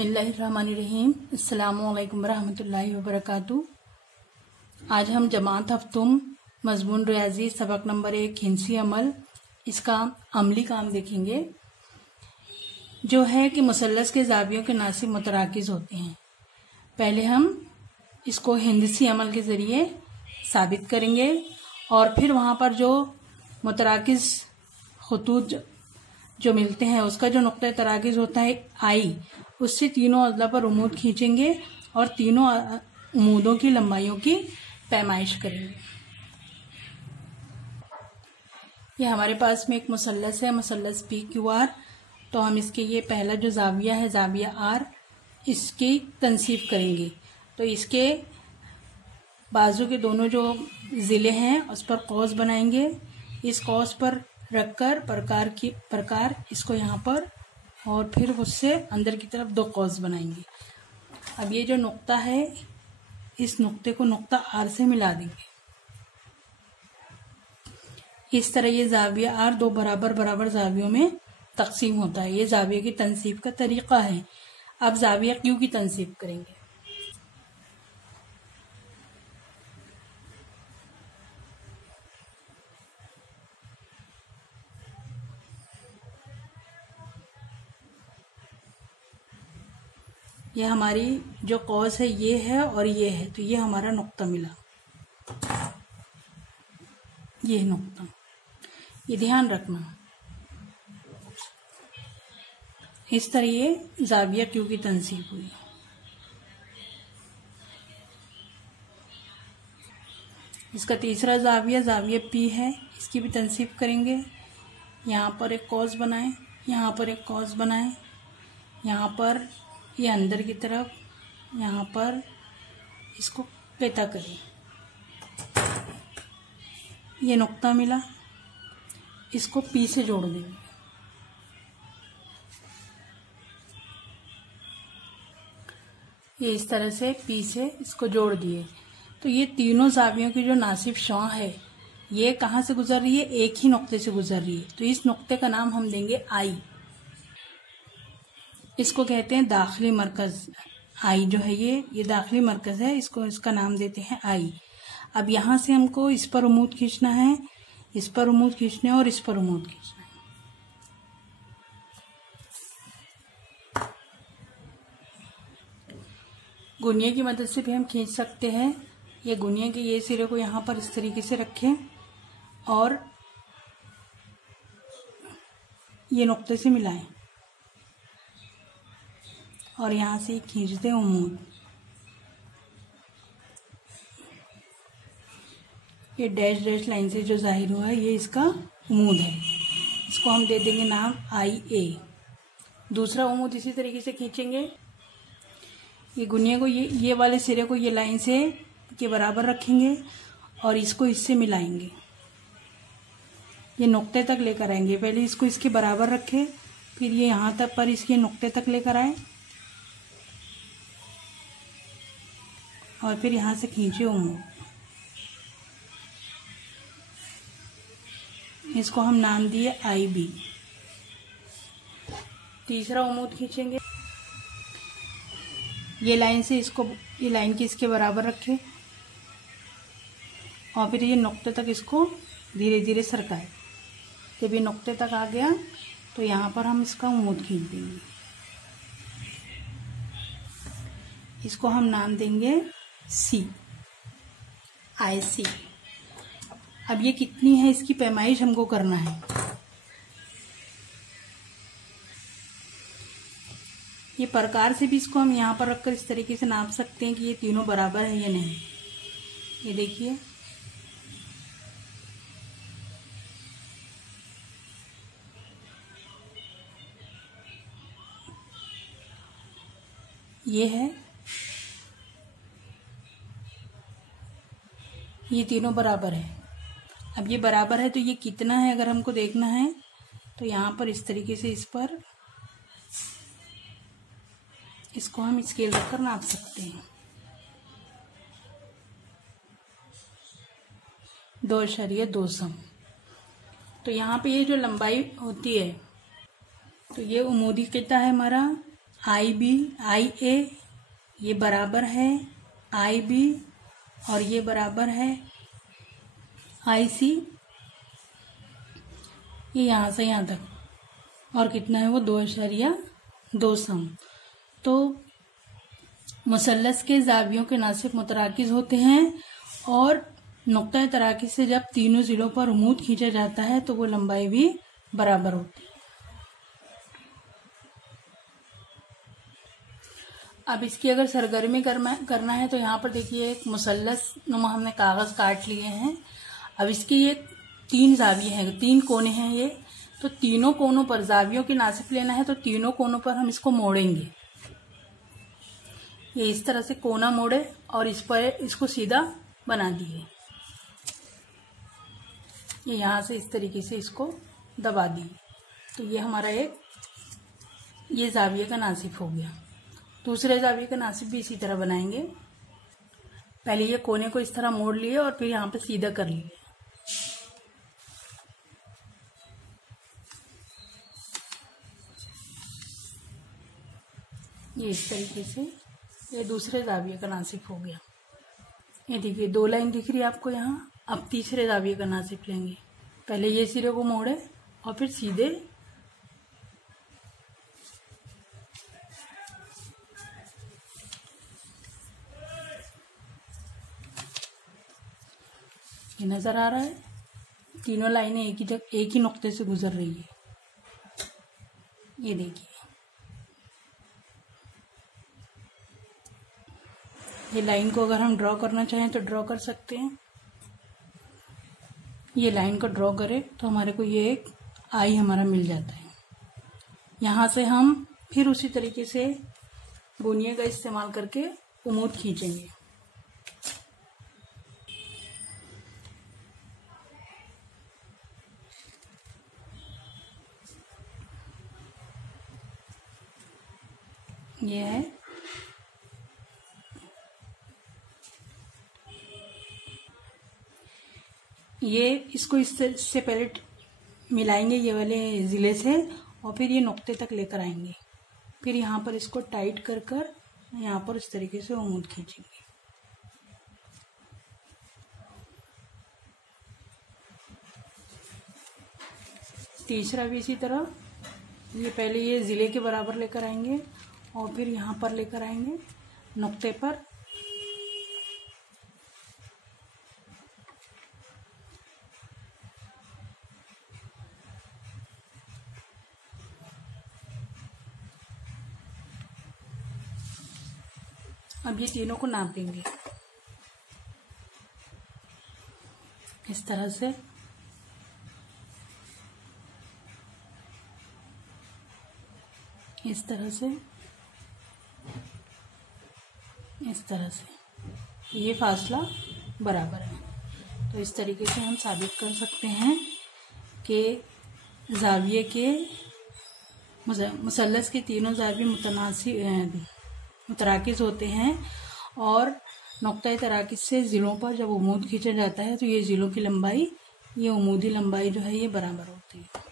बिस्मिल्लाहिर्रहमानिर्रहीम। अस्सलामुअलैकुम रहमतुल्लाहि वबरकातुहू। आज हम जमात हफ्तुम मजमून रियाजी सबक नंबर 1 हिंसी अमल, इसका अमली काम देखेंगे। जो है कि मुसल्लस के ज़ावियों के नासिब मुतराकिज़ होते हैं। पहले हम इसको हिंसी अमल के ज़रिए साबित करेंगे और फिर वहाँ पर जो मुतराकिज़ खुतूत जो मिलते हैं उसका जो नुक्ता तराकिज़ होता है आई, उससे तीनों अज़ला पर उमूद खींचेंगे और तीनों उमूदों की लंबाइयों की पैमाइश करेंगे। ये हमारे पास में एक मुसल्लस है, मुसल्लस PQR। तो हम इसके ये पहला जो ज़ाविया है ज़ाविया R, इसकी तनसीब करेंगे। तो इसके बाजू के दोनों जो ज़िले हैं उस पर कौस बनाएंगे। इस कौस पर रखकर प्रकार इसको यहाँ पर और फिर उससे अंदर की तरफ दो कौस बनाएंगे। अब ये जो नुक्ता है इस नुक्ते को नुक्ता R से मिला देंगे। इस तरह ये ज़ाविया R दो बराबर बराबर ज़ावियों में तकसीम होता है। ये ज़ाविया की तनसीब का तरीका है। अब ज़ाविया Q की तनसीब करेंगे। ये हमारी जो कौस है ये है और ये है, तो ये हमारा नुक्ता मिला, ये नुक्ता, ये ध्यान रखना। इस तरह ये ज़ाविया Q की तनसीब हुई। इसका तीसरा ज़ाविया P है, इसकी भी तनसीब करेंगे। यहाँ पर एक कौस बनाएं, यहाँ पर एक कौस बनाएं, यहाँ पर ये अंदर की तरफ, यहाँ पर इसको पेता करें। ये नुक्ता मिला, इसको P से जोड़ देंगे। ये इस तरह से P से इसको जोड़ दिए। तो ये तीनों ज़ावियों की जो नासिब शौ है ये कहाँ से गुजर रही है? एक ही नुक्ते से गुजर रही है। तो इस नुक्ते का नाम हम देंगे आई। इसको कहते हैं दाखिली मरकज। आई जो है ये दाखिली मरकज है, इसका नाम देते हैं आई। अब यहाँ से हमको इस पर उमूद खींचना है, इस पर उमूद खींचना है और इस पर उमूद खींचना है। गुनिये की मदद से भी हम खींच सकते हैं। ये गुनिये के ये सिरे को यहाँ पर इस तरीके से रखें और ये नुक्ते से मिलाएं और यहाँ से खींच दें उमूद। ये डैश डैश लाइन से जो जाहिर हुआ है ये इसका उमूद है। इसको हम दे देंगे नाम IA। दूसरा उमूद इसी तरीके से खींचेंगे। ये गुनिये को ये वाले सिरे को ये लाइन से के बराबर रखेंगे और इसको इससे मिलाएंगे। ये नुक्ते तक लेकर आएंगे। पहले इसको इसके बराबर रखें, फिर ये यहाँ तक पर इसके नुक्ते तक लेकर आए और फिर यहाँ से खींचे उमूद। इसको हम नाम दिए IB। तीसरा उमूद खींचेंगे। ये लाइन से इसको ये लाइन की इसके बराबर रखें और फिर ये नुक्ते तक इसको धीरे धीरे सरकाए। जब ये नुक्ते तक आ गया तो यहाँ पर हम इसका उमूद खींच देंगे। इसको हम नाम देंगे IC। अब ये कितनी है इसकी पैमाइश हमको करना है। ये प्रकार से भी इसको हम यहाँ पर रखकर इस तरीके से नाप सकते हैं कि ये तीनों बराबर है या नहीं। ये देखिए, ये है, ये तीनों बराबर है। अब ये बराबर है तो ये कितना है अगर हमको देखना है तो यहाँ पर इस तरीके से इस पर इसको हम स्केल रखकर नाप सकते हैं। 2.2 सम। तो यहाँ पे ये जो लंबाई होती है तो ये उमूदी कितना है हमारा आई ए ये बराबर है आई बी और ये बराबर है आई सी, ये यहाँ से यहाँ तक, और कितना है वो 2.2 सम। तो मुसल्लस के जावियों के नासिब मुतराकिज होते हैं और नुक्ता तराकिज से जब तीनों जिलों पर उमूद खींचा जाता है तो वो लंबाई भी बराबर होती है। अब इसकी अगर सरगर्मी करना है तो यहाँ पर देखिए एक मुसल्लस नुमा हमने कागज काट लिए हैं। अब इसके ये 3 जाविये हैं, 3 कोने हैं ये, तो तीनों कोनों पर जावियों की नासिब लेना है तो तीनों कोनों पर हम इसको मोड़ेंगे। ये इस तरह से कोना मोड़े और इस पर इसको सीधा बना दिए, ये यहाँ से इस तरीके से इसको दबा दिए, तो ये हमारा एक ये जाविये का नासिब हो गया। दूसरे जाविये का नासिब भी इसी तरह बनाएंगे। पहले ये कोने को इस तरह मोड़ लिए और फिर यहाँ पे सीधा कर लिए। ये इस तरीके से ये दूसरे जाविये का नासिब हो गया। ये देखिए 2 लाइन दिख रही है आपको यहाँ। अब तीसरे जाविये का नासिब लेंगे। पहले ये सिरे को मोड़े और फिर सीधे ये नजर आ रहा है, तीनों लाइनें एक ही नुक्ते से गुजर रही है। ये देखिए, ये लाइन को अगर हम ड्रॉ करना चाहें तो ड्रॉ कर सकते हैं। ये लाइन को ड्रॉ करें तो हमारे को ये एक आई हमारा मिल जाता है। यहाँ से हम फिर उसी तरीके से बुनिया का इस्तेमाल करके उमूद खींचेंगे। ये है, ये इसको इससे पहले मिलाएंगे ये वाले ज़िले से और फिर ये नुक्ते तक लेकर आएंगे। फिर यहाँ पर इसको टाइट कर कर यहाँ पर इस तरीके से उमूद खींचेंगे। तीसरा भी इसी तरह, ये पहले ये ज़िले के बराबर लेकर आएंगे और फिर यहाँ पर लेकर आएंगे नुक्ते पर। अब ये तीनों को नापेंगे इस तरह से। इस तरह से, इस तरह से ये फासला बराबर है। तो इस तरीके से हम साबित कर सकते हैं कि जाविये के मुसल्लस के तीनों जाविये मुतराकिज होते हैं और नुक्ता तराकिज से ज़िलों पर जब उमूद खींचा जाता है तो ये ज़िलों की लंबाई, ये उमूदी लंबाई जो है ये बराबर होती है।